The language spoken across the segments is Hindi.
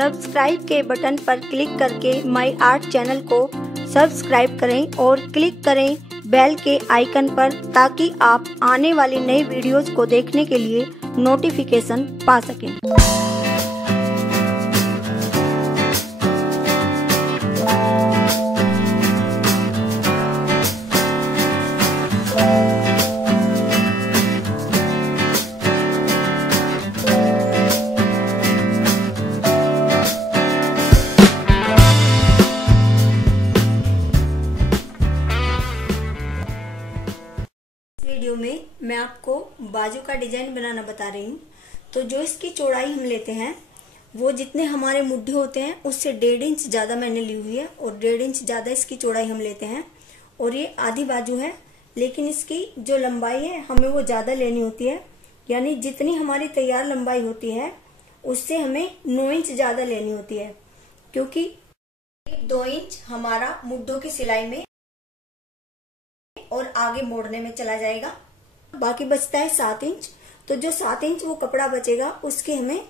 सब्सक्राइब के बटन पर क्लिक करके माई आर्ट चैनल को सब्सक्राइब करें और क्लिक करें बेल के आइकन पर, ताकि आप आने वाली नई वीडियोज़ को देखने के लिए नोटिफिकेशन पा सकें। वीडियो में मैं आपको बाजू का डिजाइन बनाना बता रही हूँ। तो जो इसकी चौड़ाई हम लेते हैं वो जितने हमारे मुड्ढे होते हैं उससे 1.5 इंच ज्यादा मैंने ली हुई है और 1.5 इंच ज्यादा इसकी चौड़ाई हम लेते हैं। और ये आधी बाजू है, लेकिन इसकी जो लंबाई है हमें वो ज्यादा लेनी होती है, यानी जितनी हमारी तैयार लंबाई होती है उससे हमें 9 इंच ज्यादा लेनी होती है, क्योंकि 2 इंच हमारा मुड्ढों की सिलाई में और आगे मोड़ने में चला जाएगा। बाकी बचता है 7 इंच। तो जो 7 इंच वो कपड़ा बचेगा उसकी हमें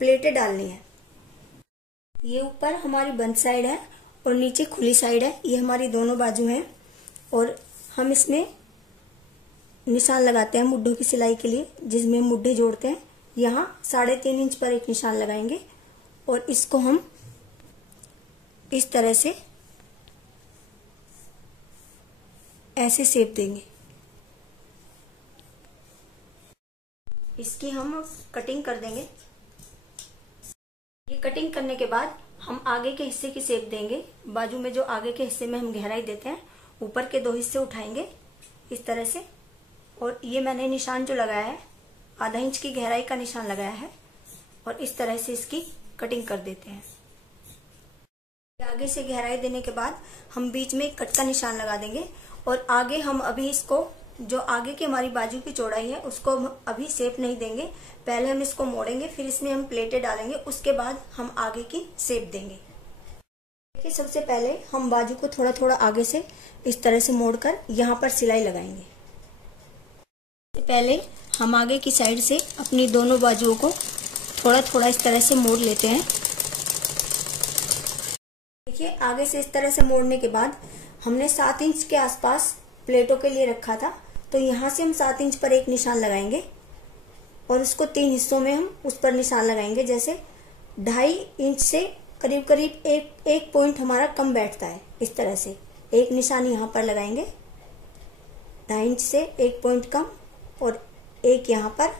प्लेटें डालनी है। ये ऊपर हमारी बंद साइड है और नीचे खुली साइड है, ये हमारी दोनों बाजू हैं। और हम इसमें निशान लगाते हैं मुड्ढों की सिलाई के लिए, जिसमें मुड्ढे जोड़ते हैं। यहाँ 3.5 इंच पर एक निशान लगाएंगे और इसको हम इस तरह से ऐसे शेप देंगे। इसकी हम कटिंग कर देंगे। ये कटिंग करने के बाद हम आगे के हिस्से की शेप देंगे। बाजू में जो आगे के हिस्से में हम गहराई देते हैं, ऊपर के 2 हिस्से उठाएंगे इस तरह से। और ये मैंने निशान जो लगाया है, आधा इंच की गहराई का निशान लगाया है और इस तरह से इसकी कटिंग कर देते हैं। आगे से गहराई देने के बाद हम बीच में कट का निशान लगा देंगे। और आगे हम अभी इसको, जो आगे की हमारी बाजू की चौड़ाई है उसको हम अभी शेप नहीं देंगे। पहले हम इसको मोड़ेंगे, फिर इसमें हम प्लेटें डालेंगे, उसके बाद हम आगे की शेप देंगे। देखिए, सबसे पहले हम बाजू को थोड़ा थोड़ा आगे से इस तरह से मोड़कर यहाँ पर सिलाई लगाएंगे। पहले हम आगे की साइड से अपनी दोनों बाजुओं को थोड़ा थोड़ा इस तरह से मोड़ लेते हैं। देखिए, आगे से इस तरह से मोड़ने के बाद हमने 7 इंच के आसपास प्लेटों के लिए रखा था, तो यहाँ से हम 7 इंच पर एक निशान लगाएंगे और उसको 3 हिस्सों में हम उस पर निशान लगाएंगे। जैसे 2.5 इंच से करीब करीब एक पॉइंट हमारा कम बैठता है, इस तरह से एक निशान यहाँ पर लगाएंगे, 2.5 इंच से एक पॉइंट कम, और एक यहाँ पर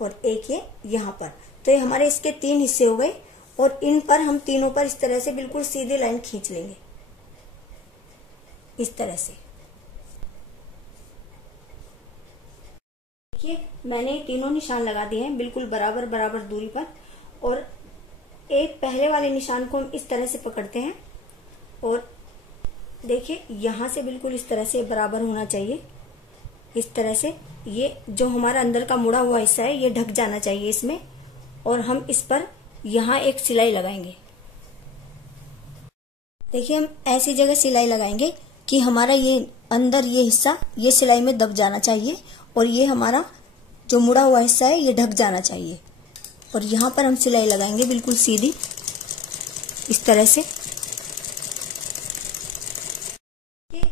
और एक ये यहाँ पर। तो ये हमारे इसके 3 हिस्से हो गए और इन पर हम तीनों पर इस तरह से बिल्कुल सीधी लाइन खींच लेंगे, इस तरह से। देखिए, मैंने तीनों निशान लगा दिए हैं बिल्कुल बराबर बराबर दूरी पर। और एक पहले वाले निशान को हम इस तरह से पकड़ते हैं और देखिए, यहां से बिल्कुल इस तरह से बराबर होना चाहिए, इस तरह से। ये जो हमारा अंदर का मुड़ा हुआ हिस्सा है ये ढक जाना चाहिए इसमें, और हम इस पर यहाँ एक सिलाई लगाएंगे। देखिए, हम ऐसी जगह सिलाई लगाएंगे कि हमारा ये अंदर ये हिस्सा ये सिलाई में दब जाना चाहिए और ये हमारा जो मुड़ा हुआ हिस्सा है ये ढक जाना चाहिए। और यहाँ पर हम सिलाई लगाएंगे बिल्कुल सीधी, इस तरह से।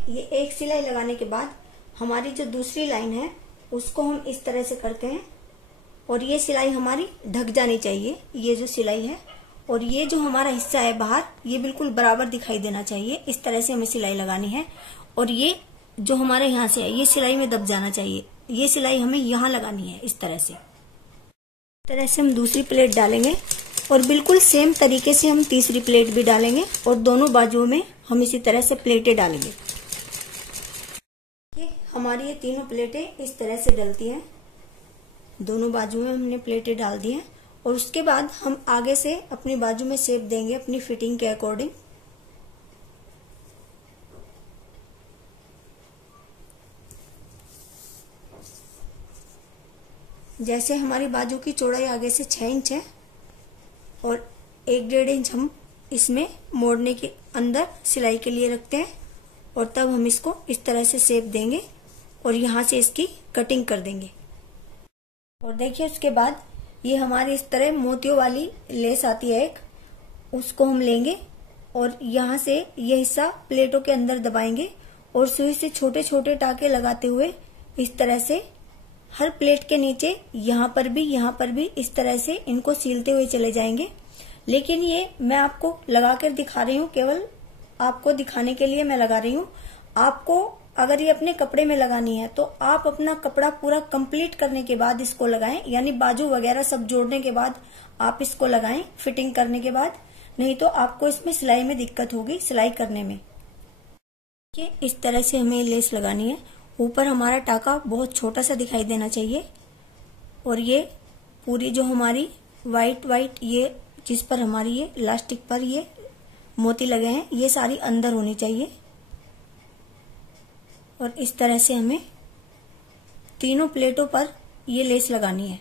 ये एक सिलाई लगाने के बाद हमारी जो दूसरी लाइन है उसको हम इस तरह से करते हैं और ये सिलाई हमारी ढक जानी चाहिए, ये जो सिलाई है। और ये जो हमारा हिस्सा है बाहर, ये बिल्कुल बराबर दिखाई देना चाहिए, इस तरह से हमें सिलाई लगानी है। और ये जो हमारे यहाँ से है ये सिलाई में दब जाना चाहिए, ये सिलाई हमें यहाँ लगानी है, इस तरह से। इस तरह से हम दूसरी प्लेट डालेंगे और बिल्कुल सेम तरीके से हम तीसरी प्लेट भी डालेंगे और दोनों बाजुओं में हम इसी तरह से प्लेटें डालेंगे। हमारी ये तीनों प्लेटें इस तरह से डलती हैं, दोनों बाजुओं में हमने प्लेटें डाल दी हैं। और उसके बाद हम आगे से अपनी बाजू में शेप देंगे अपनी फिटिंग के अकॉर्डिंग। जैसे हमारी बाजू की चौड़ाई आगे से 6 इंच है और 1.5 इंच हम इसमें मोड़ने के अंदर सिलाई के लिए रखते हैं, और तब हम इसको इस तरह से शेप देंगे और यहाँ से इसकी कटिंग कर देंगे। और देखिए, उसके बाद ये हमारी इस तरह मोतियों वाली लेस आती है एक, उसको हम लेंगे और यहाँ से ये हिस्सा प्लेटों के अंदर दबाएंगे और सुई से छोटे छोटे टाके लगाते हुए इस तरह से हर प्लेट के नीचे यहाँ पर भी इस तरह से इनको सीलते हुए चले जाएंगे। लेकिन ये मैं आपको लगाकर दिखा रही हूँ, केवल आपको दिखाने के लिए मैं लगा रही हूँ। आपको अगर ये अपने कपड़े में लगानी है तो आप अपना कपड़ा पूरा कंप्लीट करने के बाद इसको लगाएं, यानी बाजू वगैरह सब जोड़ने के बाद आप इसको लगाएं फिटिंग करने के बाद, नहीं तो आपको इसमें सिलाई में दिक्कत होगी सिलाई करने में। ये इस तरह से हमें लेस लगानी है। ऊपर हमारा टाका बहुत छोटा सा दिखाई देना चाहिए और ये पूरी जो हमारी वाइट ये जिस पर हमारी ये इलास्टिक पर ये मोती लगे हैं ये सारी अंदर होनी चाहिए। और इस तरह से हमें तीनों प्लेटों पर ये लेस लगानी है।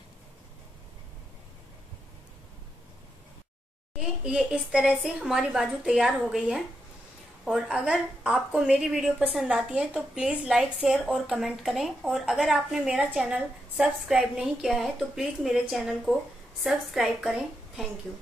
ये इस तरह से हमारी बाजू तैयार हो गई है। और अगर आपको मेरी वीडियो पसंद आती है तो प्लीज लाइक शेयर और कमेंट करें। और अगर आपने मेरा चैनल सब्सक्राइब नहीं किया है तो प्लीज मेरे चैनल को सब्सक्राइब करें। Thank you.